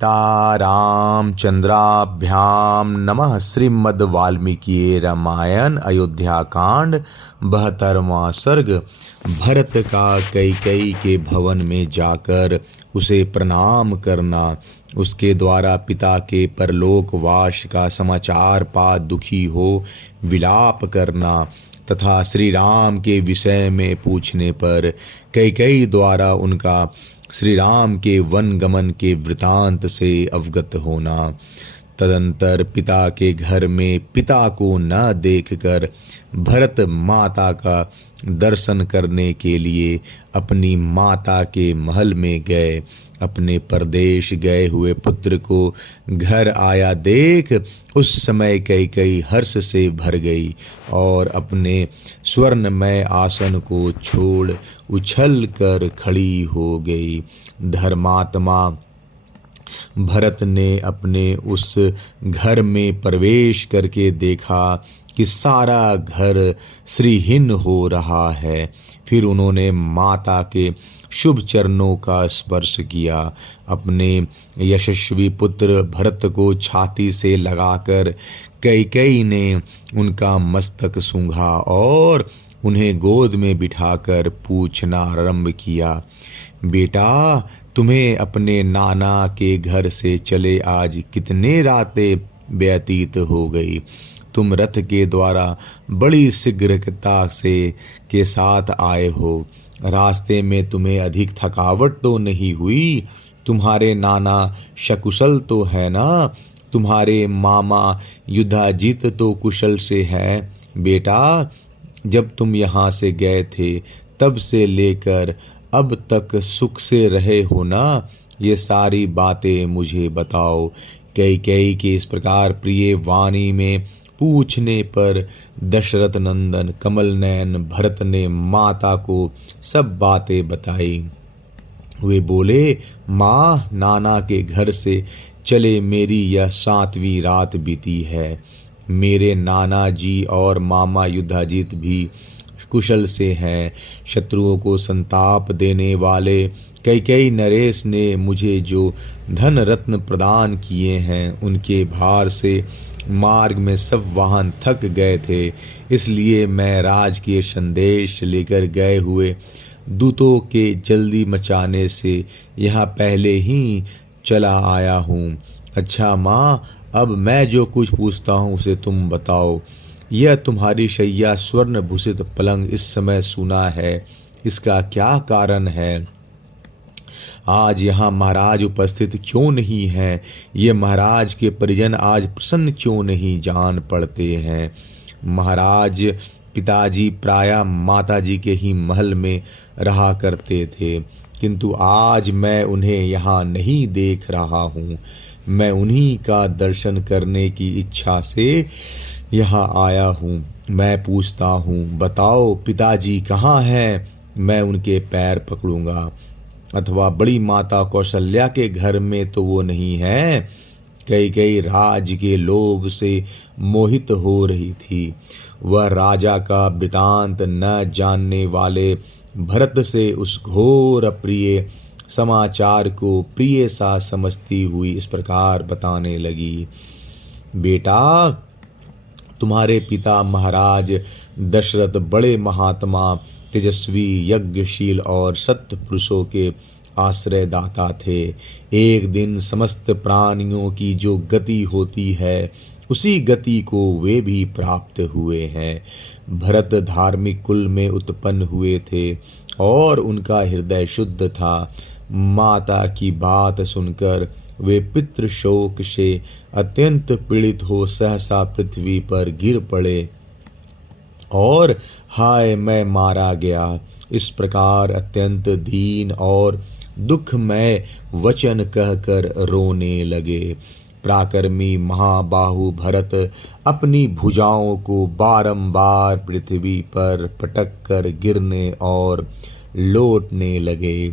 तारामचंद्राभ्याम नमः। श्रीमद् वाल्मीकि रामायण अयोध्या कांड 72वां सर्ग। भरत का कैकेयी के भवन में जाकर उसे प्रणाम करना, उसके द्वारा पिता के परलोकवास का समाचार पा दुखी हो विलाप करना तथा श्री राम के विषय में पूछने पर कैकेयी द्वारा उनका श्री राम के वन गमन के वृतांत से अवगत होना। तदंतर पिता के घर में पिता को न देखकर भरत माता का दर्शन करने के लिए अपनी माता के महल में गए। अपने परदेश गए हुए पुत्र को घर आया देख उस समय कैकेयी हर्ष से भर गई और अपने स्वर्णमय आसन को छोड़ उछल कर खड़ी हो गई। धर्मात्मा भरत ने अपने उस घर में प्रवेश करके देखा कि सारा घर श्रीहीन हो रहा है। फिर उन्होंने माता के शुभ चरणों का स्पर्श किया। अपने यशस्वी पुत्र भरत को छाती से लगाकर कैकेयी ने उनका मस्तक सूंघा और उन्हें गोद में बिठाकर पूछना आरंभ किया, बेटा, तुम्हें अपने नाना के घर से चले आज कितने रातें व्यतीत हो गई। तुम रथ के द्वारा बड़ी शीघ्रता से के साथ आए हो। रास्ते में तुम्हें अधिक थकावट तो नहीं हुई। तुम्हारे नाना सकुशल तो है ना? तुम्हारे मामा युधाजित तो कुशल से है। बेटा, जब तुम यहाँ से गए थे तब से लेकर अब तक सुख से रहे हो ना? ये सारी बातें मुझे बताओ। कैकेयी के इस प्रकार प्रिय वाणी में पूछने पर दशरथ नंदन कमल नयन भरत ने माता को सब बातें बताई। वे बोले, माँ, नाना के घर से चले मेरी यह 7वीं रात बीती है। मेरे नाना जी और मामा युधाजित भी कुशल से हैं। शत्रुओं को संताप देने वाले कैकेयी नरेश ने मुझे जो धन रत्न प्रदान किए हैं उनके भार से मार्ग में सब वाहन थक गए थे। इसलिए मैं राजकीय संदेश लेकर गए हुए दूतों के जल्दी मचाने से यहाँ पहले ही चला आया हूँ। अच्छा माँ, अब मैं जो कुछ पूछता हूँ उसे तुम बताओ। यह तुम्हारी शैया स्वर्ण भूषित पलंग इस समय सूना है, इसका क्या कारण है? आज यहाँ महाराज उपस्थित क्यों नहीं हैं? ये महाराज के परिजन आज प्रसन्न क्यों नहीं जान पड़ते हैं? महाराज पिताजी प्रायः माताजी के ही महल में रहा करते थे, किंतु आज मैं उन्हें यहाँ नहीं देख रहा हूँ। मैं उन्हीं का दर्शन करने की इच्छा से यहाँ आया हूँ। मैं पूछता हूँ, बताओ पिताजी कहाँ हैं? मैं उनके पैर पकड़ूंगा। अथवा बड़ी माता कौशल्या के घर में तो वो नहीं है? कैकेयी राज के लोभ से मोहित हो रही थी। वह राजा का वृतांत न जानने वाले भरत से उस घोर अप्रिय समाचार को प्रिय सा समझती हुई इस प्रकार बताने लगी, बेटा, तुम्हारे पिता महाराज दशरथ बड़े महात्मा, तेजस्वी, यज्ञशील और सत्य पुरुषों के आश्रयदाता थे। एक दिन समस्त प्राणियों की जो गति होती है उसी गति को वे भी प्राप्त हुए हैं। भरत धार्मिक कुल में उत्पन्न हुए थे और उनका हृदय शुद्ध था। माता की बात सुनकर वे पितृ शोक से अत्यंत पीड़ित हो सहसा पृथ्वी पर गिर पड़े और हाय मैं मारा गया, इस प्रकार अत्यंत दीन और दुखमय वचन कहकर रोने लगे। पराक्रमी महाबाहु भरत अपनी भुजाओं को बारंबार पृथ्वी पर पटक कर गिरने और लौटने लगे।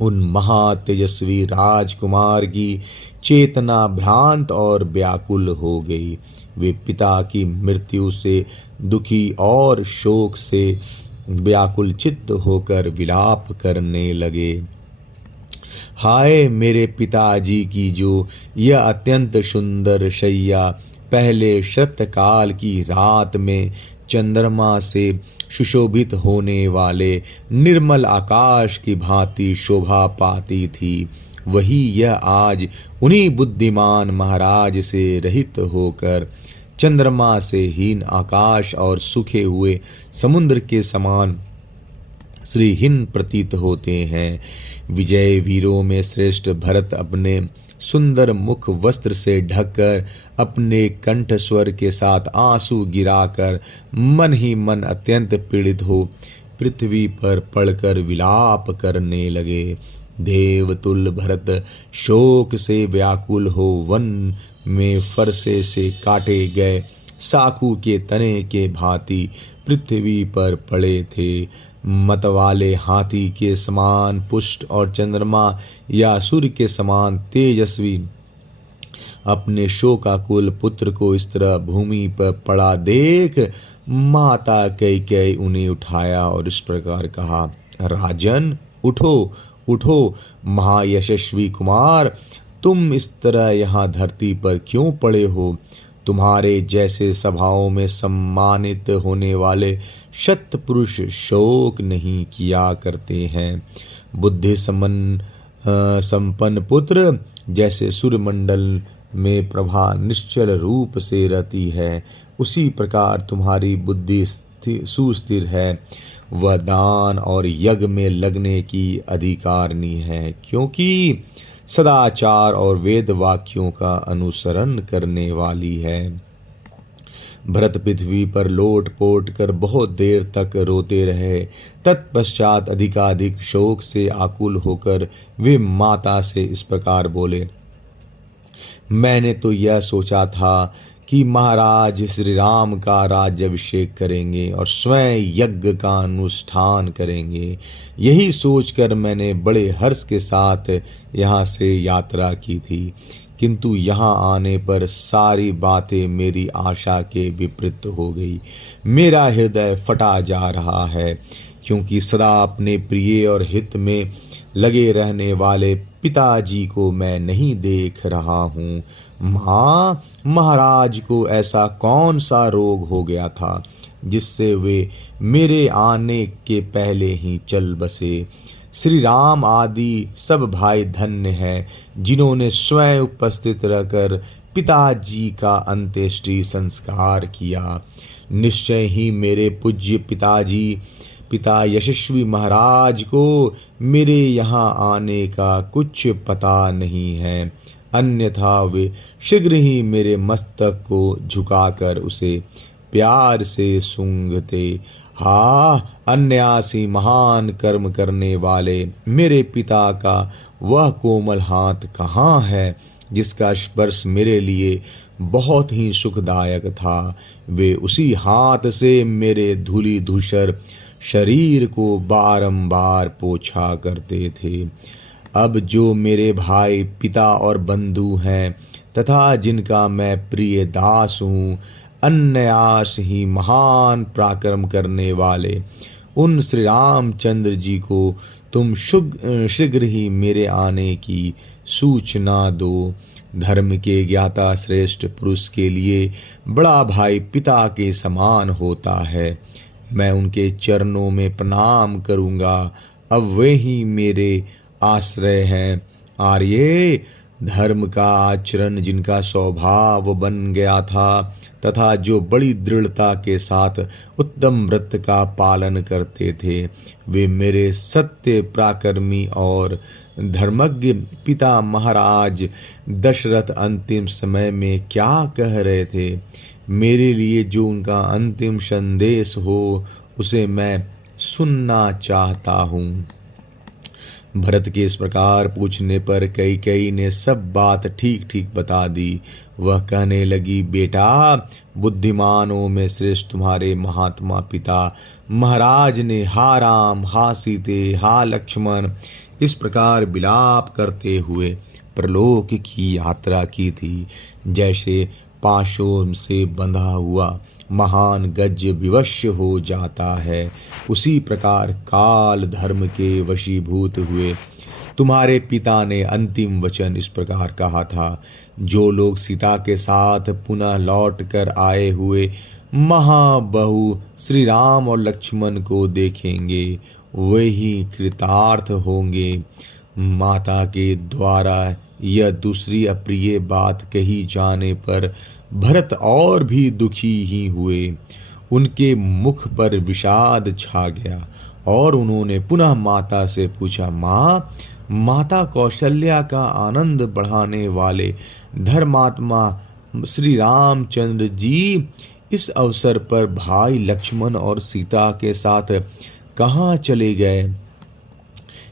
उन महातेजस्वी राजकुमार की चेतना भ्रांत और व्याकुल हो गई। वे पिता की मृत्यु से दुखी और शोक से व्याकुल चित्त होकर विलाप करने लगे। हाय मेरे पिताजी की जो यह अत्यंत सुंदर शैया पहले शरतकाल की रात में चंद्रमा से सुशोभित होने वाले निर्मल आकाश की भांति शोभा पाती थी, वही यह आज उन्हीं बुद्धिमान महाराज से रहित होकर चंद्रमा से हीन आकाश और सूखे हुए समुद्र के समान श्रीहीन प्रतीत होते हैं। विजय वीरों में श्रेष्ठ भरत अपने सुंदर मुख वस्त्र से ढककर अपने कंठ स्वर के साथ आंसू गिराकर मन ही मन अत्यंत पीड़ित हो पृथ्वी पर पड़कर विलाप करने लगे। देवतुल्य भरत शोक से व्याकुल हो वन में फरसे से काटे गए साखू के तने के भांति पृथ्वी पर पड़े थे। मतवाले हाथी के समान पुष्ट और चंद्रमा या सूर्य के समान तेजस्वी अपने शोकाकुल पुत्र को इस तरह भूमि पर पड़ा देख माता कैकेयी उन्हें उठाया और इस प्रकार कहा, राजन उठो उठो महायशस्वी कुमार, तुम इस तरह यहाँ धरती पर क्यों पड़े हो? तुम्हारे जैसे सभाओं में सम्मानित होने वाले शत पुरुष शोक नहीं किया करते हैं। बुद्धि संपन्न पुत्र जैसे सूर्यमंडल में प्रभा निश्चल रूप से रहती है, उसी प्रकार तुम्हारी बुद्धि सुस्थिर है। वह दान और यज्ञ में लगने की अधिकारिणी है, क्योंकि सदाचार और वेद वाक्यों का अनुसरण करने वाली है। भरत पृथ्वी पर लोट पोट कर बहुत देर तक रोते रहे। तत्पश्चात अधिकाधिक शोक से आकुल होकर वे माता से इस प्रकार बोले, मैंने तो यह सोचा था कि महाराज श्री राम का राज्याभिषेक करेंगे और स्वयं यज्ञ का अनुष्ठान करेंगे। यही सोचकर मैंने बड़े हर्ष के साथ यहाँ से यात्रा की थी, किंतु यहाँ आने पर सारी बातें मेरी आशा के विपरीत हो गई। मेरा हृदय फटा जा रहा है, क्योंकि सदा अपने प्रिय और हित में लगे रहने वाले पिताजी को मैं नहीं देख रहा हूँ। माँ, महाराज को ऐसा कौन सा रोग हो गया था जिससे वे मेरे आने के पहले ही चल बसे? श्री राम आदि सब भाई धन्य हैं, जिन्होंने स्वयं उपस्थित रहकर पिताजी का अंत्येष्टि संस्कार किया। निश्चय ही मेरे पूज्य पिता यशस्वी महाराज को मेरे यहाँ आने का कुछ पता नहीं है, अन्यथा वे शीघ्र ही मेरे मस्तक को झुकाकर उसे प्यार से सूंघते। हाँ, अन्यासी महान कर्म करने वाले मेरे पिता का वह कोमल हाथ कहाँ है जिसका स्पर्श मेरे लिए बहुत ही सुखदायक था? वे उसी हाथ से मेरे धूलि धूसर शरीर को बारंबार पोंछा करते थे। अब जो मेरे भाई पिता और बंधु हैं तथा जिनका मैं प्रिय दास हूँ, अन्यास ही महान पराक्रम करने वाले उन श्री रामचंद्र जी को तुम शीघ्र ही मेरे आने की सूचना दो। धर्म के ज्ञाता श्रेष्ठ पुरुष के लिए बड़ा भाई पिता के समान होता है। मैं उनके चरणों में प्रणाम करूंगा, अब वे ही मेरे आश्रय हैं। आर्ये, धर्म का आचरण जिनका स्वभाव बन गया था तथा जो बड़ी दृढ़ता के साथ उत्तम व्रत का पालन करते थे, वे मेरे सत्य पराक्रमी और धर्मज्ञ पिता महाराज दशरथ अंतिम समय में क्या कह रहे थे? मेरे लिए जो उनका अंतिम संदेश हो उसे मैं सुनना चाहता हूँ। भरत के इस प्रकार पूछने पर कैकेयी ने सब बात ठीक ठीक बता दी। वह कहने लगी, बेटा, बुद्धिमानों में श्रेष्ठ तुम्हारे महात्मा पिता महाराज ने हा राम, हा सीते, हा लक्ष्मण इस प्रकार विलाप करते हुए प्रलोक की यात्रा की थी। जैसे पाशों से बंधा हुआ महान गज विवश हो जाता है, उसी प्रकार काल धर्म के वशीभूत हुए तुम्हारे पिता ने अंतिम वचन इस प्रकार कहा था, जो लोग सीता के साथ पुनः लौट कर आए हुए महाबहु श्री राम और लक्ष्मण को देखेंगे वही कृतार्थ होंगे। माता के द्वारा यह दूसरी अप्रिय बात कही जाने पर भरत और भी दुखी ही हुए। उनके मुख पर विषाद छा गया और उन्होंने पुनः माता से पूछा, माँ, माता कौशल्या का आनंद बढ़ाने वाले धर्मात्मा श्री रामचंद्र जी इस अवसर पर भाई लक्ष्मण और सीता के साथ कहाँ चले गए?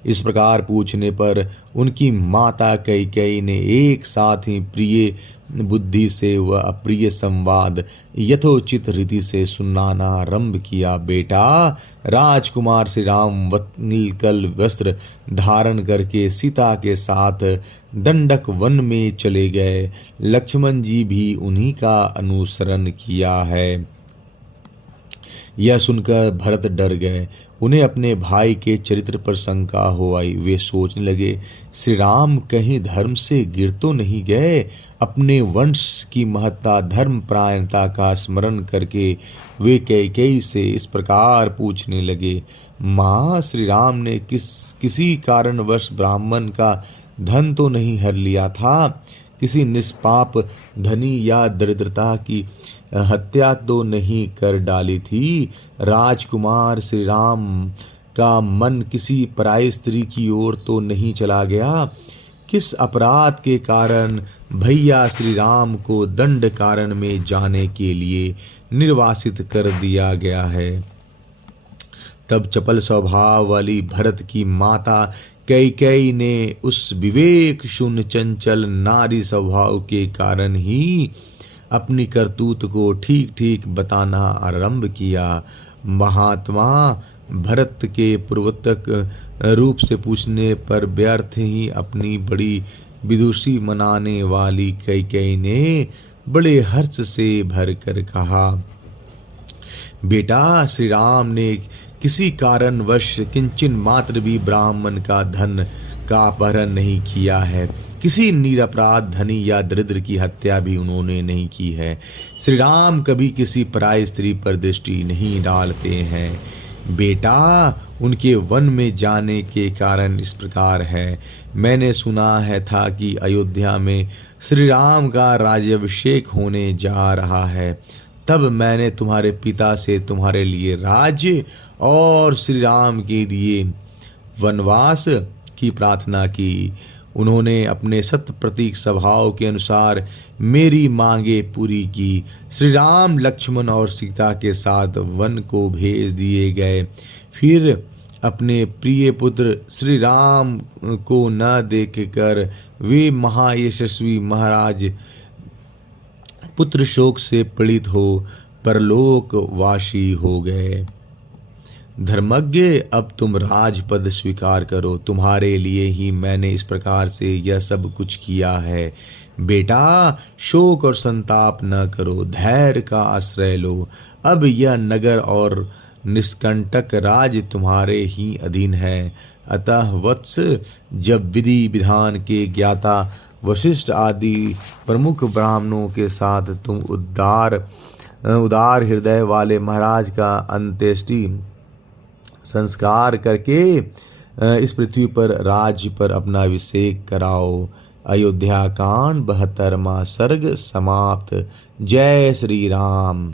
इस प्रकार पूछने पर उनकी माता कैकेयी ने एक साथ ही प्रिय बुद्धि से वह अप्रिय संवाद यथोचित रीति से सुनाना आरंभ किया। बेटा, राजकुमार श्री राम नीलकल वस्त्र धारण करके सीता के साथ दंडक वन में चले गए। लक्ष्मण जी भी उन्हीं का अनुसरण किया है। यह सुनकर भरत डर गए। उन्हें अपने भाई के चरित्र पर शंका हो आई। वे सोचने लगे, श्री राम कहीं धर्म से गिर तो नहीं गए? अपने वंश की महत्ता धर्म परायणता का स्मरण करके वे कैकेयी से इस प्रकार पूछने लगे, माँ, श्री राम ने किसी कारणवश ब्राह्मण का धन तो नहीं हर लिया था? किसी निष्पाप धनी या दरिद्रता की हत्या तो नहीं कर डाली थी? राजकुमार श्री राम का मन किसी पराई स्त्री की ओर तो नहीं चला गया? किस अपराध के कारण भैया श्री राम को दंड कारण में जाने के लिए निर्वासित कर दिया गया है? तब चपल स्वभाव वाली भरत की माता कैकेयी ने उस विवेक शून्य चंचल नारी स्वभाव के कारण ही अपनी करतूत को ठीक ठीक बताना आरंभ किया। महात्मा भरत के पूर्वोत्तक रूप से पूछने पर व्यर्थ ही अपनी बड़ी विदुषी मनाने वाली कैकेयी ने बड़े हर्ष से भर कर कहा, बेटा, श्री राम ने किसी कारणवश किंचन मात्र भी ब्राह्मण का धन का अपहरण नहीं किया है। किसी निरपराध धनी या दरिद्र की हत्या भी उन्होंने नहीं की है। श्री राम कभी किसी पराई स्त्री पर दृष्टि नहीं डालते हैं। बेटा, उनके वन में जाने के कारण इस प्रकार है। मैंने सुना है था कि अयोध्या में श्री राम का राज्याभिषेक होने जा रहा है। तब मैंने तुम्हारे पिता से तुम्हारे लिए राज्य और श्री राम के लिए वनवास की प्रार्थना की। उन्होंने अपने सत्य प्रतीक स्वभाव के अनुसार मेरी मांगे पूरी की। श्री राम लक्ष्मण और सीता के साथ वन को भेज दिए गए। फिर अपने प्रिय पुत्र श्री राम को न देखकर वे महायशस्वी महाराज पुत्र शोक से पीड़ित हो परलोकवासी हो गए। धर्मज्ञ, अब तुम राजपद स्वीकार करो। तुम्हारे लिए ही मैंने इस प्रकार से यह सब कुछ किया है। बेटा, शोक और संताप न करो, धैर्य का आश्रय लो। अब यह नगर और निष्कंटक राज तुम्हारे ही अधीन है। अतः वत्स, जब विधि विधान के ज्ञाता वशिष्ठ आदि प्रमुख ब्राह्मणों के साथ तुम उदार हृदय वाले महाराज का अंत्येष्टि संस्कार करके इस पृथ्वी पर राज्य पर अपना अभिषेक कराओ। अयोध्या कांड 72वां सर्ग समाप्त। जय श्री राम।